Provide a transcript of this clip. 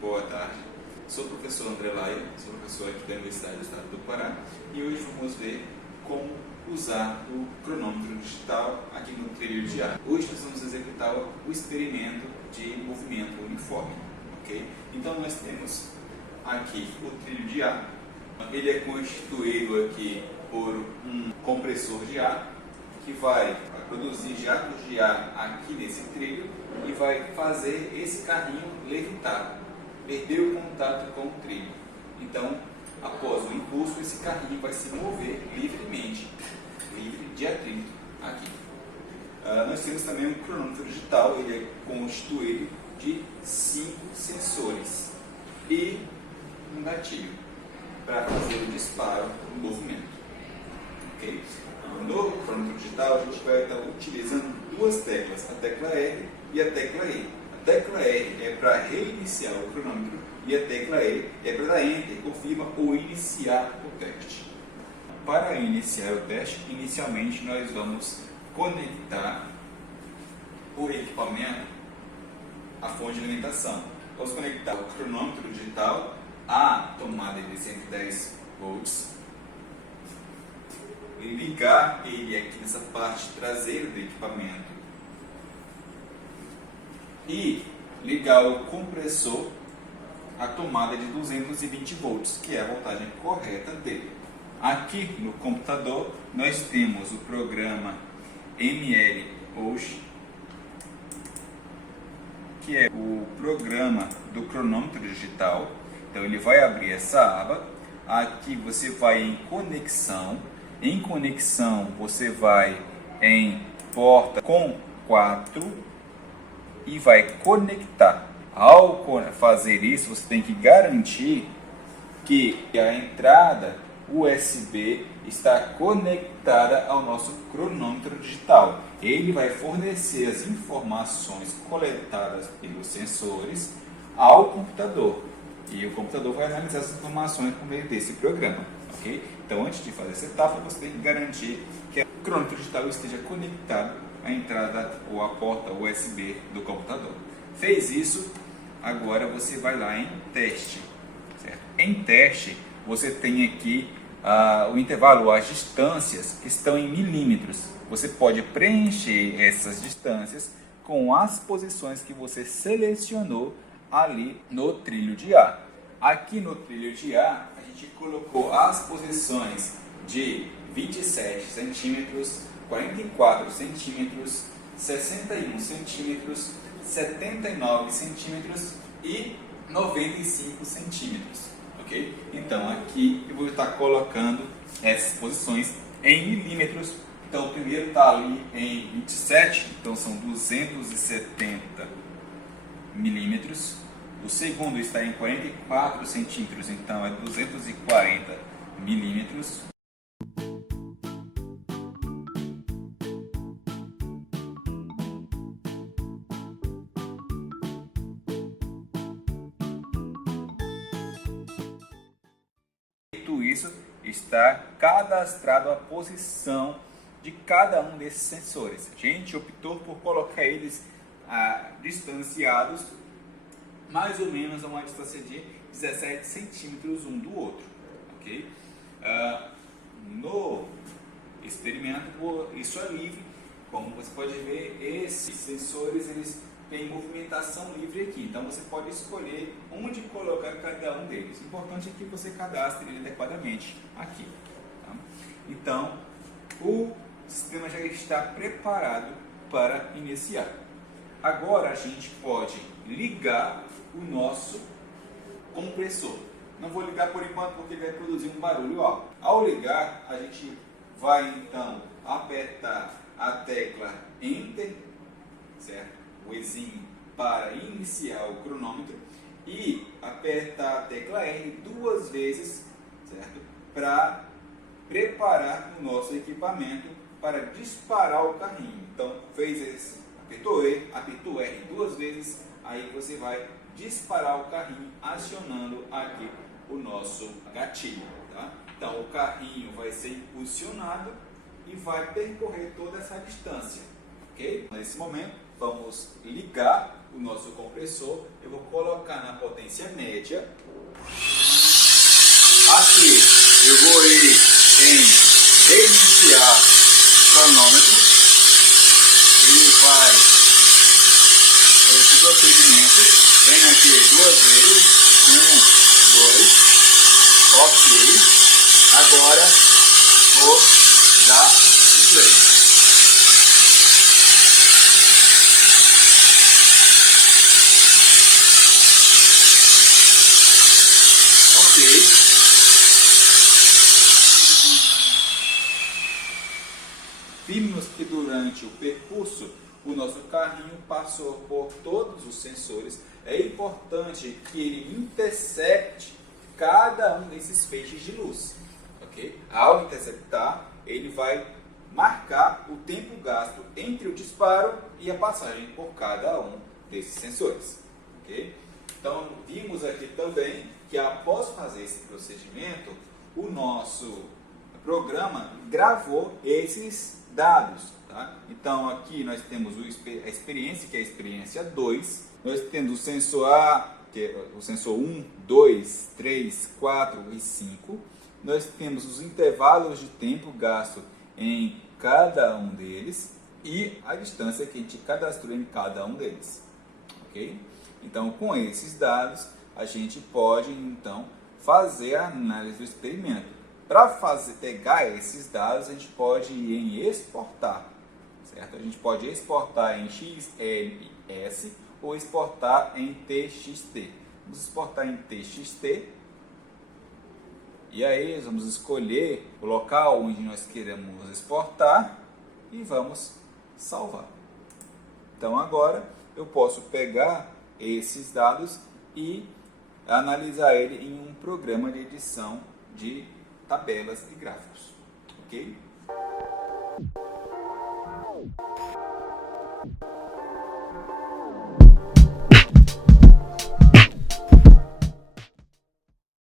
Boa tarde, sou o professor André Laia, sou professor aqui da Universidade do Estado do Pará e hoje vamos ver como usar o cronômetro digital aqui no trilho de ar. Hoje nós vamos executar o experimento de movimento uniforme, ok? Então nós temos aqui o trilho de ar, ele é constituído aqui por um compressor de ar que vai produzir jatos de ar aqui nesse trilho e vai fazer esse carrinho levitar, perder o contato com o trilho. Então, após o impulso, esse carrinho vai se mover livremente, livre de atrito aqui. Nós temos também um cronômetro digital, ele é constituído de 5 sensores e um gatilho para fazer o disparo do movimento. Okay? No cronômetro digital, a gente vai estar utilizando duas teclas, a tecla R e a tecla E. A tecla R é para reiniciar o cronômetro e a tecla E é para dar Enter, confirma ou iniciar o teste. Para iniciar o teste, inicialmente nós vamos conectar o equipamento à fonte de alimentação. Vamos conectar o cronômetro digital à tomada de 110 volts. E ligar ele aqui nessa parte traseira do equipamento e ligar o compressor à tomada de 220 volts, que é a voltagem correta dele. Aqui no computador nós temos o programa ML-OSH, que é o programa do cronômetro digital. Então ele vai abrir essa aba, aqui você vai em conexão. Em conexão, você vai em porta com 4 e vai conectar. Ao fazer isso, você tem que garantir que a entrada USB está conectada ao nosso cronômetro digital. Ele vai fornecer as informações coletadas pelos sensores ao computador. E o computador vai analisar essas informações por meio desse programa. Okay? Então, antes de fazer essa etapa, você tem que garantir que o cronômetro digital esteja conectado à entrada ou à porta USB do computador. Fez isso, agora você vai lá em teste. Certo? Em teste, você tem aqui o intervalo, as distâncias que estão em milímetros. Você pode preencher essas distâncias com as posições que você selecionou ali no trilho de ar. Aqui no trilho de ar, a gente colocou as posições de 27 centímetros, 44 centímetros, 61 centímetros, 79 centímetros e 95 centímetros. Okay? Então aqui eu vou estar colocando essas posições em milímetros. Então o primeiro está ali em 27, então são 270 milímetros. O segundo está em 44 centímetros, então é 240 milímetros. Feito isso, está cadastrado a posição de cada um desses sensores. A gente optou por colocar eles distanciados mais ou menos a uma distância de 17 centímetros um do outro. Okay? No experimento, isso é livre. Como você pode ver, esses sensores eles têm movimentação livre aqui. Então você pode escolher onde colocar cada um deles. O importante é que você cadastre ele adequadamente aqui. Tá? Então, o sistema já está preparado para iniciar. Agora a gente pode ligar o nosso compressor. Não vou ligar por enquanto porque ele vai produzir um barulho alto. Ao ligar, a gente vai então apertar a tecla Enter, certo? O Ezinho para iniciar o cronômetro e apertar a tecla R duas vezes, certo? Para preparar o nosso equipamento para disparar o carrinho. Então fez esse, apertou R duas vezes, aí você vai disparar o carrinho acionando aqui o nosso gatilho. Tá? Então o carrinho vai ser impulsionado e vai percorrer toda essa distância. ok? Nesse momento, vamos ligar o nosso compressor. Eu vou colocar na potência média. Aqui eu vou ir em reiniciar cronômetro. Ele vai fazer esse procedimento. Vem aqui 2 vezes. 1, 2. Ok. Agora vou dar play. Ok. Vimos que durante o percurso o nosso carrinho passou por todos os sensores. É importante que ele intercepte cada um desses feixes de luz. Okay? Ao interceptar, ele vai marcar o tempo gasto entre o disparo e a passagem por cada um desses sensores. Okay? Então, vimos aqui também que após fazer esse procedimento, o nosso programa gravou esses dados. Tá? Então, aqui nós temos a experiência, que é a experiência 2. Nós temos o sensor A, que é o sensor 1, 2, 3, 4 e 5. Nós temos os intervalos de tempo gasto em cada um deles e a distância que a gente cadastrou em cada um deles. Ok? Então, com esses dados, a gente pode, então, fazer a análise do experimento. Para pegar esses dados, a gente pode ir em exportar. Certo? A gente pode exportar em XLS ou exportar em TXT. Vamos exportar em TXT. E aí vamos escolher o local onde nós queremos exportar e vamos salvar. Então agora eu posso pegar esses dados e analisar ele em um programa de edição de tabelas e gráficos. Ok?